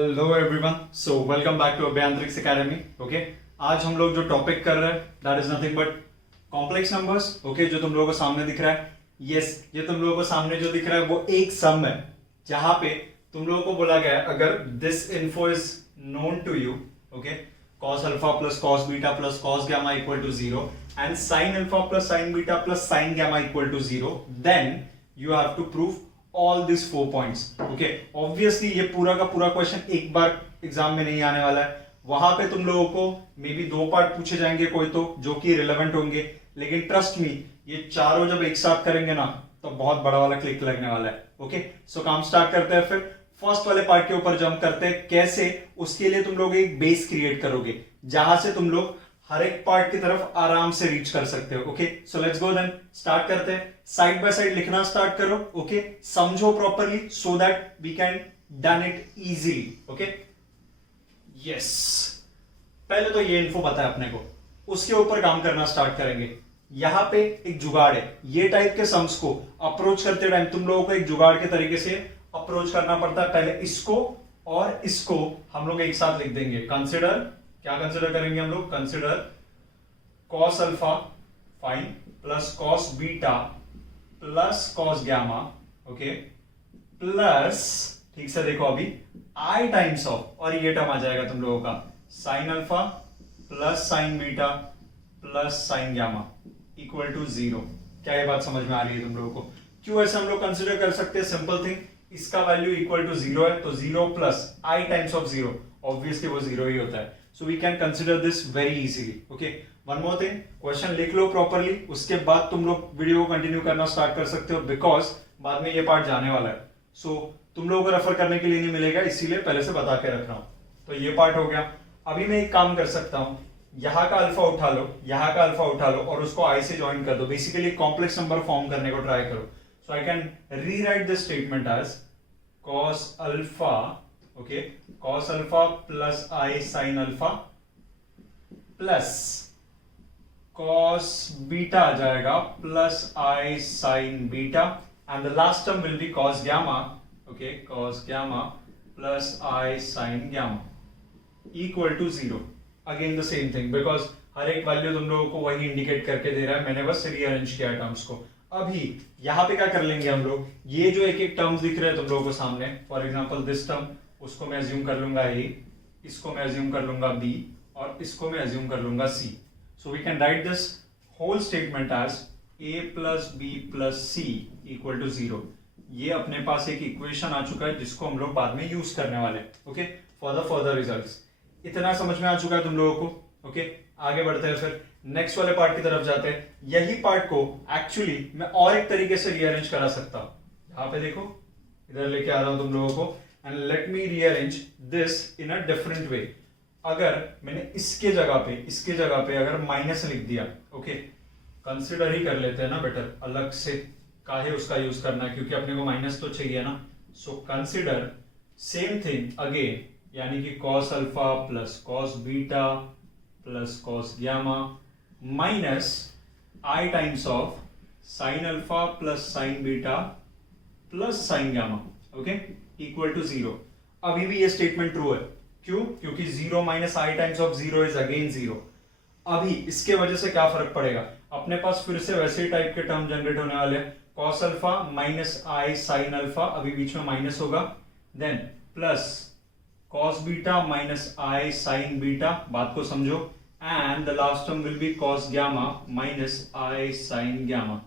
Hello everyone, so welcome back to Abhyantariks academy. Okay, आज हम लोग जो टॉपिक कर रहे हैं that is nothing but complex numbers. Okay, जो तुम लोगों को सामने दिख रहा है, यस, ये तुम लोगों को सामने जो दिख रहा है वो एक सम है, जहां पे तुम लोगों को बोला गया है अगर this info is known to you, okay, cos alpha plus cos beta plus cos gamma equal to 0 and sin alpha plus sin beta plus sin gamma equal to 0, then you have to prove all these 4 points. okay, obviously ये पूरा का पूरा question एक बार exam में नहीं आने वाला है, वहां पे तुम लोगों को मे बी 2 पार्ट पूछे जाएंगे कोई तो जो कि रिलेवेंट होंगे, लेकिन ट्रस्ट मी ये चारों जब एक साथ करेंगे ना तो बहुत बड़ा वाला क्लिक लगने वाला है। ओके, सो काम स्टार्ट करते हैं। फिर फर्स्ट वाले पार्ट के ऊपर जंप करते हैं। कैसे? उसके लिए तुम लोग एक बेस क्रिएट करोगे जहां से तुम लोग हर एक पार्ट की तरफ आराम से रीच कर सकते हो। Okay, so let's go, then start करते हैं। साइड बाय साइड लिखना स्टार्ट करो। ओके, समझो properly so that we can done it easily. Okay, yes, पहले तो ये इन्फो पता है अपने को, उसके ऊपर काम करना स्टार्ट करेंगे। यहां पे एक जुगाड़ है, ये टाइप के सम्स को अप्रोच करते टाइम तुम लोगों को एक जुगाड़ के तरीके से अप्रोच करना पड़ता है। पहले इसको और इसको हम लोग एक साथ लिख देंगे। कंसिडर, क्या कंसिडर करेंगे हम लोग? Consider cos alpha fine plus cos beta plus cos gamma, okay, plus, ठीक से देखो अभी, i टाइम्स ऑफ, और ये टर्म आ जाएगा तुम लोगों का sin alpha plus sin beta plus sin gamma equal to 0। क्या ये बात समझ में आ रही है तुम लोगों को? क्यों ऐसे हम लोग कंसिडर कर सकते हैं? सिंपल थिंग, इसका वैल्यू इक्वल टू 0 है, तो 0 plus i times of 0, obviously वो 0 ही होता है। So we can consider this very easily. Okay. One more thing, question लिख लो प्रॉपरली, उसके बाद तुम लोग वीडियो को कंटिन्यू करना स्टार्ट कर सकते हो, बिकॉज बाद में ये पार्ट जाने वाला है। सो तुम लोगों को रेफर करने के लिए नहीं मिलेगा, इसीलिए पहले से बता के रख रहा हूं। तो ये पार्ट हो गया। अभी मैं एक काम कर सकता हूं, यहाँ का अल्फा उठा लो, यहाँ का अल्फा उठा लो और उसको आई से ज्वाइन कर दो। बेसिकली कॉम्प्लेक्स नंबर फॉर्म करने को ट्राई करो। So I can rewrite this statement as cos alpha, okay, cos alpha plus I sine alpha plus cos beta आ जाएगा plus I sine beta and the last term will be cos gamma, okay, cos gamma plus I sine gamma equal to 0। Again the same thing, because हर एक value तुम लोगों को वही indicate करके दे रहा है, मैंने बस रीअरेंज किया टर्म्स को। अभी यहां पे क्या कर लेंगे हम लोग, ये जो एक एक टर्म्स दिख रहे हैं तुम लोगों को सामने, फॉर एग्जांपल दिस टर्म, उसको मैं अज्यूम कर लूंगा ए, इसको मैं अज्यूम कर लूंगा बी और इसको मैं अज्यूम कर लूंगा C. So we can write this whole statement as a plus B plus C equal to 0। ये अपने पास एक इक्वेशन आ चुका है जिसको हम लोग बाद में यूज करने वाले हैं, okay, for the further results. इतना समझ में आ चुका है तुम लोगों को? ओके, आगे बढ़ते हैं, फिर नेक्स्ट वाले पार्ट की तरफ जाते हैं। यही पार्ट को एक्चुअली मैं और एक तरीके से रीअरेंज करा सकता हूं। यहां पे देखो, इधर लेके आ रहा हूं तुम लोगों को, and let me rearrange this in a different way. अगर मैंने इसके जगह पे अगर माइनस लिख दिया, ओके, कंसिडर ही कर लेते हैं ना बेटर, अलग से काहे उसका यूज करना, क्योंकि अपने को माइनस तो चाहिए ना। So consider same thing again, यानी कि cos alpha plus cos beta plus cos gamma minus i times of sin alpha plus sin beta plus sin gamma, okay, equal to 0। अभी भी ये स्टेटमेंट ट्रू है। क्यों? क्योंकि 0 minus i times of 0 is again 0। अभी इसके वजह से क्या फर्क पड़ेगा? अपने पास फिर से वैसे ही टाइप के टर्म जनरेट होने वाले हैं। cos alpha minus i sin alpha, अभी बीच में माइनस होगा, then plus cos beta minus i sin beta, बात को समझो, and the last term will be cos gamma minus i sin gamma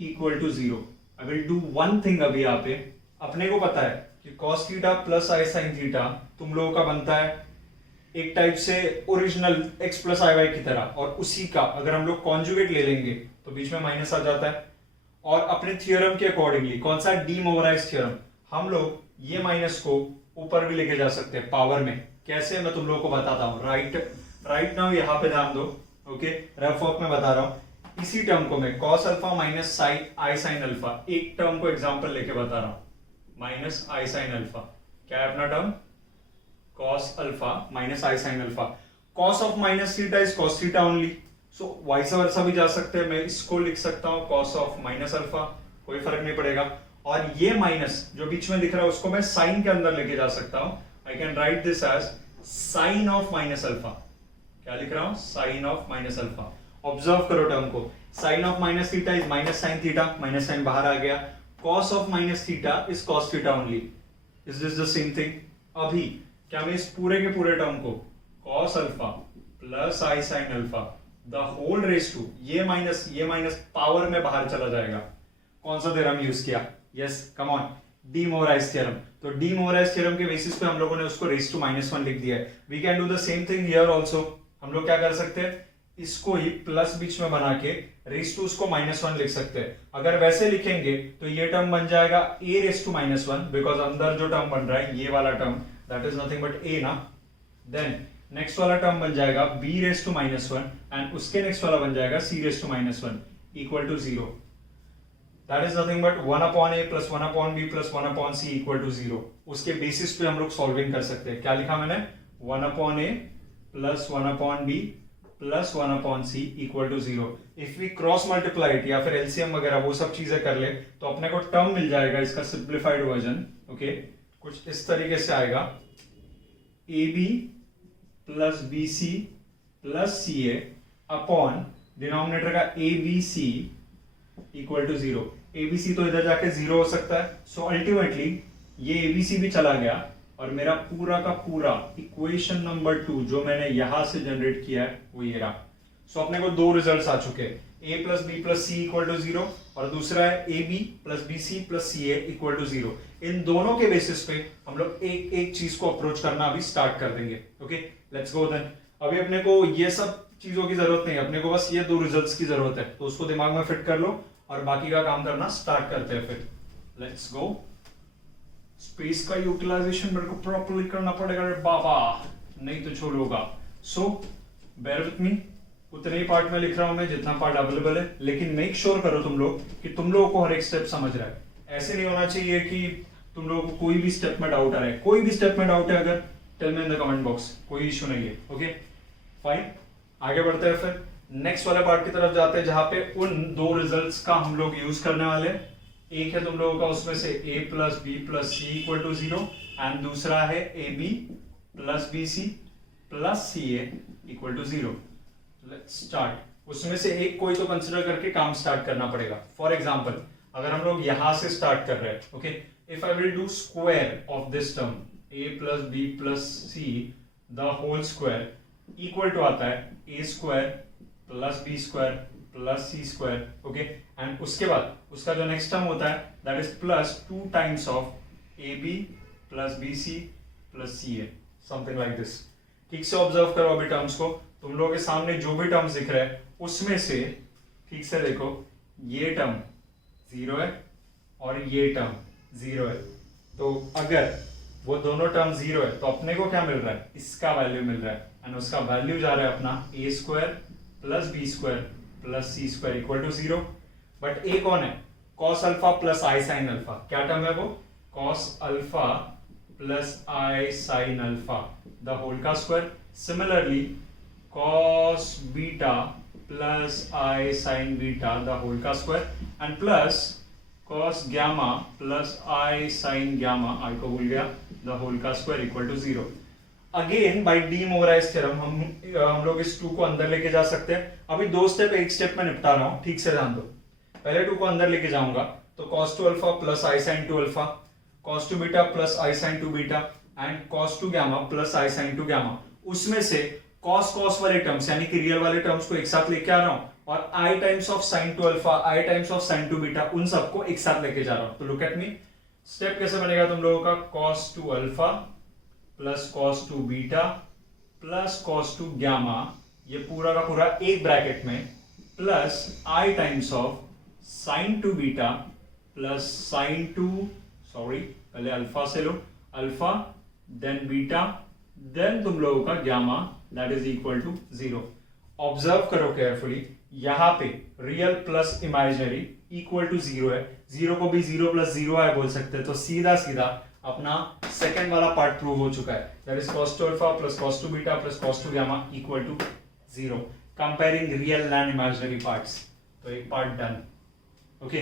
equal to 0। I will do one thing अभी यहाँ पे, अपने को पता है कि cos theta plus i sin theta तुम लोगों का बनता है एक टाइप से ओरिजिनल x प्लस आई वाई की तरह, और उसी का अगर हम लोग कॉन्जुगेट ले लेंगे तो बीच में माइनस आ जाता है। और अपने थियोरम के अकॉर्डिंगली, कौन सा? डीमोवराइज थियोरम, हम लोग ये माइनस को ऊपर भी लेके जा सकते हैं पावर में। कैसे? मैं तुम लोगों को बताता हूँ। राइट नाउ यहाँ पे ध्यान दो, ओके, रफ वर्क में बता रहा हूँ। इसी टर्म को मैं cos अल्फा माइनस आई साइन अल्फा, एक टर्म को एग्जांपल लेके बता रहा हूँ, माइनस आई साइन अल्फा। क्या है अपना term? cos alpha minus I sine alpha. cos of minus theta is cos theta only, so vice versa भी जा सकते हैं। मैं इसको लिख सकता हूँ cos ऑफ माइनस अल्फा, कोई फर्क नहीं पड़ेगा। और ये माइनस जो बीच में दिख रहा है उसको मैं साइन के अंदर लेके जा सकता हूं I can write this as sine of minus alpha. क्या लिख रहा हूं? Sine of minus alpha. Observe करो टर्म को, sine of minus theta is minus sine theta, minus sine बाहर आ गया, cos of minus theta is cos theta only. Is this the same thing? अभी क्या मैं इस पूरे के पूरे टर्म को cos alpha plus I sine alpha the whole raise to, ये माइनस पावर में बाहर चला जाएगा। कौन सा थ्योरम यूज किया? Yes come on, De Moivre's theorem. तो डी मोराइज थ्योरम के बेसिस पे हम लोगों ने उसको रेस टू -1 लिख दिया है। We can do the same thing here also. हम लोग क्या कर सकते हैं, इसको ही प्लस बीच में बना के रेस टू उसको -1 लिख सकते हैं। अगर वैसे लिखेंगे तो ये टर्म बन जाएगा a रेस टू -1, बिकॉज अंदर जो टर्म बन रहा है ये वाला term that is nothing but a ना। देन नेक्स्ट वाला टर्म बन जाएगा b रेस टू -1 एंड उसके नेक्स्ट वाला बन जाएगा c raise to -1 equal to 0। That is nothing but 1/a plus 1/b plus 1/c equal to 0। उसके बेसिस पे हम लोग सॉल्विंग कर सकते हैं। क्या लिखा मैंने? 1/a plus 1/b plus 1/c equal to 0। If we cross multiply it या फिर एलसीएम वगैरह वो सब चीजें कर ले तो अपने को टर्म मिल जाएगा इसका सिंप्लीफाइड वर्जन। ओके, कुछ इस तरीके से आएगा, ab plus bc plus ca upon denominator का abc इक्वल टू 0। abc तो इधर जाके 0 हो सकता है, सो अल्टीमेटली ये abc भी चला गया और मेरा पूरा का पूरा इक्वेशन नंबर 2 जो मैंने यहां से जनरेट किया है वो ये रहा। सो अपने को दो रिजल्ट्स आ चुके हैं, a plus B plus C equal to 0 और दूसरा है ab plus b c plus c a equal to 0। इन दोनों के बेसिस पे हम लोग एक एक चीज को अप्रोच करना अभी स्टार्ट कर देंगे। Okay, let's go then. अभी अपने को ये सब चीजों की जरूरत नहीं है, अपने को बस ये दो रिजल्ट्स की जरूरत है, तो उसको दिमाग में फिट कर लो और बाकी का काम करना स्टार्ट करते हैं। फिर लेट्स गो। स्पेस का यूटिलाइजेशन मेरे को प्रॉपर्ली करना पड़ेगा रे बाबा, नहीं तो छोड़ोगा। सो बेयर विथ मी, उतने ही पार्ट में लिख रहा हूं मैं जितना पार्ट अवेलेबल है, लेकिन मेक श्योर करो तुम लोग कि तुम लोगों को हर एक स्टेप समझ रहा है। ऐसे नहीं होना चाहिए कि तुम लोगों को कोई भी स्टेप में डाउट आ रहा है। कोई भी स्टेप में डाउट है अगर, tell me in the comment box, कोई इशू नहीं है। ओके फाइन, आगे बढ़ते हैं। फिर नेक्स्ट वाले पार्ट की तरफ जाते हैं जहां पे उन दो रिजल्ट्स का हम लोग यूज करने वाले हैं। एक है तुम लोगों का उसमें से a plus B plus C equal to 0 and दूसरा है ab plus b c plus c a equal to 0। Let's start. उसमें से एक कोई तो कंसिडर करके काम स्टार्ट करना पड़ेगा। फॉर एग्जांपल अगर हम लोग यहां से स्टार्ट कर रहे हैं, okay, if I will do square of this term a plus B plus c the whole square equal to आता है a square plus B square plus C square. Okay, and उसके बाद उसका जो नेक्स्ट टर्म होता है that is plus 2 times of a b plus b c plus c a, something like this. ठीक से ऑब्जर्व करो अभी टर्म्स को। तुम लोगों के सामने जो भी टर्म्स दिख रहे हैं उसमें से ठीक से देखो, ये टर्म 0 है और ये टर्म 0 है। तो अगर वो दोनों टर्म 0 है तो अपने को क्या मिल रहा है? इसका वैल्यू मिल रहा है एंड उसका वैल्यू जा रहा है अपना a square plus B square plus C square equal to 0। But A कौन है? कॉस अल्फा प्लस आई साइन अल्फा। क्या टर्म है वो? Cos alpha plus I sine alpha the whole का square. Similarly cos beta plus I sine beta the whole का square and plus cos gamma plus I sine gamma, i को भूल गया, the whole का square equal to 0। Again bye D Moivre's theorem हम लोग इस 2 को अंदर लेके जा सकते हैं। अभी दो स्टेप एक स्टेप में निपटा रहा हूं, ठीक से ध्यान दो। पहले 2 को अंदर लेके जाऊंगा तो cos 2 alpha plus I sine 2 alpha, cos 2 beta plus I sine 2 beta and cos 2 gamma plus I sine 2 gamma. उसमें से cos वाले टर्म्स यानी कि रियल वाले टर्म्स को एक साथ लेके आ रहा हूं और i times of sin 2 alpha, i times of sin 2 beta, उन सबको एक साथ लेके जा रहा हूं। तो लुक एट मी, स्टेप कैसे बनेगा तुम लोगों का? cos 2 alpha plus cos 2 beta plus cos 2 gamma, ये पूरा का पूरा एक ब्रैकेट में, plus i times of sin 2 beta plus sin 2, sorry पहले अल्फा से लो, अल्फा देन बीटा देन तुम लोगों का gamma that is equal to 0। Observe करो केयरफुली, यहां पे real plus imaginary equal to 0 है। 0 को भी 0 प्लस 0 है बोल सकते हैं। तो सीधा सीधा अपना सेकंड वाला पार्ट प्रूव हो चुका है, that is cos 2 alpha plus cos 2 beta plus cos 2 gamma equal to 0। Comparing real and imaginary parts. तो एक पार्ट डन। ओके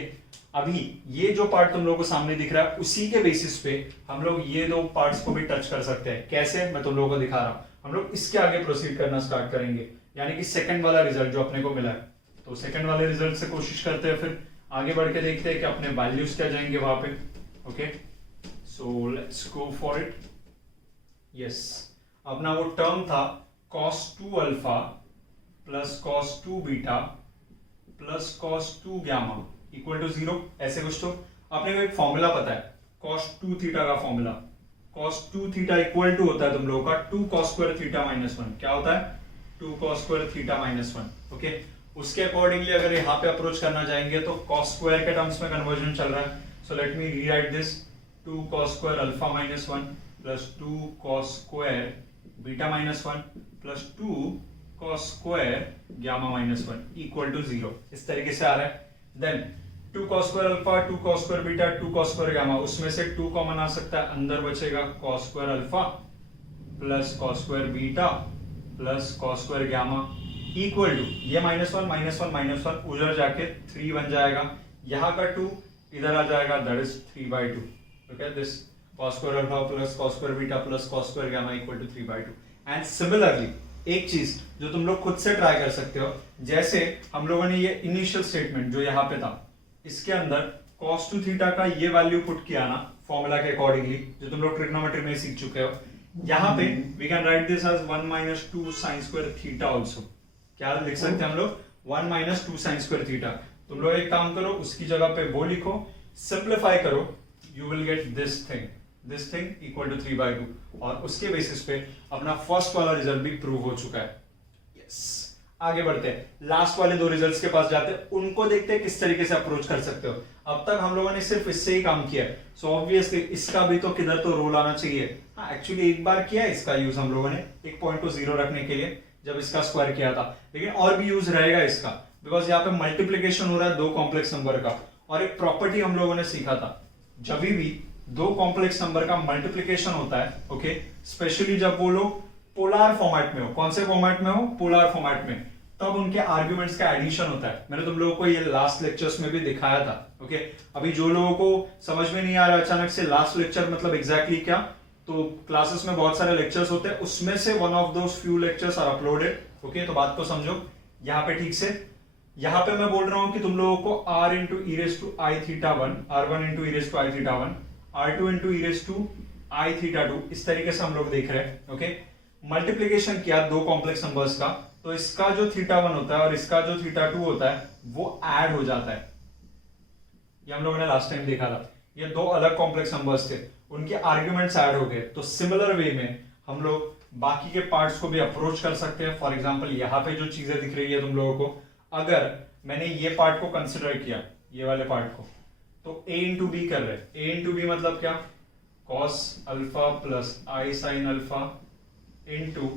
अभी ये जो पार्ट तुम लोगों को सामने दिख रहा है उसी के बेसिस पे हम लोग ये दो पार्ट्स को भी टच कर सकते हैं। कैसे, मैं तुम लोगों को दिखा रहा हूं। हम लोग इसके आगे प्रोसीड करना स्टार्ट करेंगे, यानी कि सेकंड वाला रिजल्ट जो अपने को मिला है, तो सेकंड वाले रिजल्ट से कोशिश करते हैं, फिर आगे बढ़ के देखते हैं कि अपने वैल्यूज क्या जाएंगे वहां पे। Okay so let's go for it. Yes, अपना वो टर्म था cos 2 alpha plus cos 2 beta plus cos 2 gamma equal to 0, ऐसे कुछ। तो अपने को एक फॉर्मूला पता है cos 2 थीटा का formula. cos 2 theta equal to होता है तुम लोगों का 2 cos स्क्वायर थीटा माइनस 1। क्या होता है? 2 cos square theta minus 1। Okay, उसके अकॉर्डिंगली अगर यहाँ पे अप्रोच करना चाहेंगे तो cos स्क्वायर के टर्म्स में कन्वर्जन चल रहा है। So let me rewrite this 2 cos square alpha minus 1 plus 2 cos square beta minus 1 plus 2 cos square gamma minus 1 equal to 0। इस तरीके से आ रहा है। Then 2 cos square alpha 2 cos square beta 2 cos square gamma, उसमें से 2 common आ सकता है, अंदर बचेगा cos square alpha plus cos square beta plus cos square gamma equal to ये माइनस 1 माइनस 1 माइनस 1 उधर जाके 3 बन जाएगा, यहाँ का 2 इधर आ जाएगा, that is 3/2। Okay, this cos square alpha plus cos square beta plus cos square gamma equal to 3/2। And similarly एक चीज जो तुम लोग खुद से ट्राई कर सकते हो, जैसे हम लोगों ने ये इनिशियल स्टेटमेंट जो यहाँ पे था इसके अंदर cos 2 थीटा का ये वैल्यू पुट किया ना फॉर्मूला के अकॉर्डिंगली, जो तुम लोग ट्रिग्नोमेट्री में सीख चुके हो। यहाँ पे we can write this as 1 minus 2 sine square theta also. क्या लिख सकते हैं हम लोग? 1 माइनस 2 साइन स्क्वायर थीटा। तुम लोग एक काम करो, उसकी जगह पे वो लिखो, सिंप्लीफाई करो, you will get this thing equal to 3/2, और उसके बेसिस पे अपना फर्स्ट वाला रिजल्ट भी प्रूव हो चुका है। यस, आगे बढ़ते हैं, लास्ट वाले दो रिजल्ट्स के पास जाते हैं, उनको देखते हैं किस तरीके से अप्रोच कर सकते हो। अब तक हम लोगों ने सिर्फ इससे ही काम किया है, सो ऑब्वियसली इसका भी तो किधर तो रोल आना चाहिए। हाँ, एक्चुअली एक बार किया है इसका यूज हम लोगों ने, एक पॉइंट को 0 रखने के लिए जब इसका स्क्वायर किया था, लेकिन और भी यूज रहेगा इसका, बिकॉज यहाँ पे मल्टीप्लीकेशन हो रहा है दो कॉम्प्लेक्स नंबर का। और एक प्रॉपर्टी हम लोगों ने सीखा था, जब भी दो कॉम्प्लेक्स नंबर का मल्टीप्लीकेशन होता है, ओके, स्पेशली जब वो लोग पोलर फॉर्मेट में हो, कौन से फॉर्मेट में हो? पोलर फॉर्मेट में, तब उनके आर्ग्यूमेंट्स का एडिशन होता है। मैंने तुम लोगों को ये लास्ट लेक्चर्स में भी दिखाया था। ओके, अभी जो लोगों को समझ में नहीं आ रहा अचानक से लास्ट लेक्चर मतलब एग्जैक्टली क्या, तो क्लासेस में बहुत सारे लेक्चर्स होते हैं, उसमें से one of those few lectures are uploaded. Okay, तो बात को समझो यहाँ पे ठीक से। यहाँ पे मैं बोल रहा हूं कि तुम लोगों को r into e raise to I theta 1, r1 into e raise to I theta 1, r2 into e raise to I theta 2, इस तरीके से हम लोग देख रहे हैं। ओके, मल्टीप्लीकेशन किया दो कॉम्प्लेक्स नंबर्स का, तो इसका जो थीटा 1 होता है और इसका जो थीटा 2 होता है वो ऐड हो जाता है। ये हम लोगों ने लास्ट टाइम देखा था, ये दो अलग कॉम्प्लेक्स नंबर्स थे, उनके आर्ग्यूमेंट्स ऐड हो गए। तो सिमिलर वे में हम लोग बाकी के पार्ट्स को भी अप्रोच कर सकते हैं। फॉर एग्जांपल यहाँ पे जो चीजें दिख रही है तुम लोगों को, अगर मैंने ये पार्ट को कंसिडर किया, ये वाले पार्ट को, तो a इंटू बी कर रहे हैं। a इंटू बी मतलब क्या? cos अल्फा प्लस आई साइन अल्फा इंटू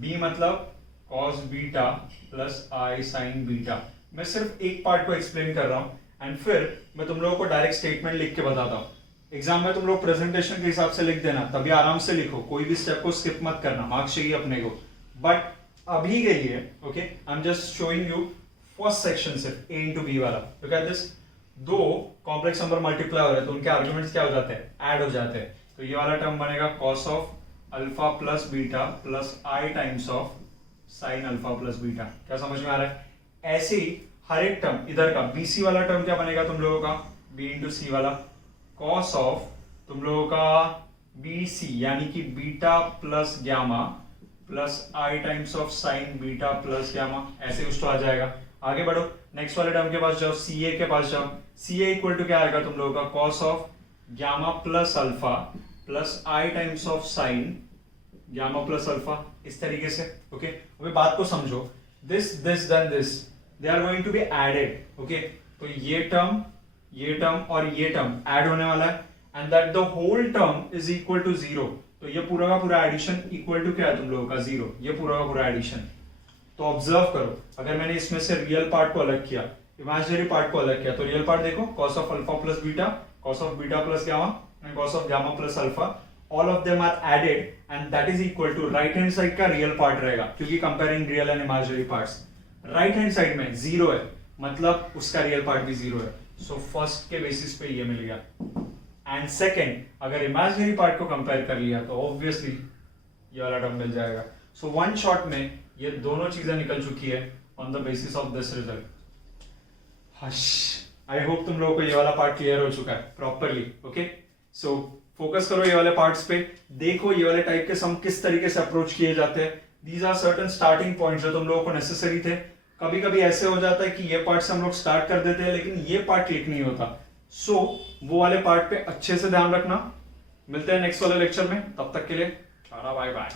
b मतलब cos बीटा प्लस आई साइन बीटा। मैं सिर्फ एक पार्ट को एक्सप्लेन कर रहा हूं, एंड फिर मैं तुम लोगों को डायरेक्ट स्टेटमेंट लिख के बताता हूं। एग्जाम में तुम लोग प्रेजेंटेशन के हिसाब से लिख देना, तभी आराम से लिखो, कोई भी स्टेप को स्किप मत करना, मार्क्स चाहिए अपने को। बट अभी के लिए okay, I am just showing you first section सिर्फ a इंटू बी वाला। लुक एट दिस, दो कॉम्प्लेक्स नंबर मल्टीप्लाई हो रहे हैं तो उनके आर्ग्यूमेंट्स क्या हो जाते हैं? ऐड हो जाते हैं। तो ये वाला टर्म बनेगा cos of alpha plus beta plus I times of sign alpha plus beta. क्या समझ में आ रहा है? ऐसे ही हर एक टर्म, इधर का बीसी वाला टर्म क्या बनेगा तुम लोगों का? b इंटू सी वाला cos ऑफ तुम लोगों का bc यानी कि beta plus gamma plus I times of sign beta plus gamma, ऐसे कुछ तो आ जाएगा। आगे बढ़ो, नेक्स्ट वाले टर्म के पास जाओ, सी ए के पास जाओ। सी ए इक्वल टू क्या आएगा तुम लोगों का? cos of gamma plus alpha plus I times of sine gamma plus alpha, इस तरीके से। ओके, अभी बात को समझो, this this then this, they are going to be added. Okay, तो ये टर्म और ये टर्म ऐड होने वाला है, and that the whole term is equal to 0। तो ये पूरा का पूरा एडिशन इक्वल टू क्या है तुम लोगों का? 0। ये पूरा का पूरा एडिशन। तो ऑब्जर्व करो, अगर मैंने इसमें से रियल पार्ट को अलग किया, इमेजिनरी पार्ट को अलग किया, तो रियल पार्ट देखो, cos of alpha plus beta, cos of beta plus gamma and cos of gamma plus alpha, all of them are added and that is equal to right hand side का real part रहेगा, क्योंकि comparing real and imaginary parts. Right hand side में 0 है, मतलब उसका real part भी 0 है। So first के बेसिस पे ये मिल गया। एंड सेकेंड, अगर इमेजिनरी पार्ट को कंपेयर कर लिया तो ऑब्वियसली ये वाला टर्म मिल जाएगा। सो वन शॉट में ये दोनों चीजें निकल चुकी है on the basis of this result. Hush, I hope तुम लोगों को ये वाला पार्ट क्लियर हो चुका है प्रॉपरली। ओके, सो फोकस करो ये वाले पार्ट्स पे, देखो ये वाले टाइप के सम किस तरीके से अप्रोच किए जाते हैं। These are certain starting points जो तुम लोगों को नेसेसरी थे। कभी कभी ऐसे हो जाता है कि ये पार्ट से हम लोग स्टार्ट कर देते हैं लेकिन ये पार्ट क्लिक नहीं होता। सो वो वाले पार्ट पे अच्छे से ध्यान रखना। मिलते हैं नेक्स्ट वाले लेक्चर में, तब तक के लिए टाटा बाय बाय।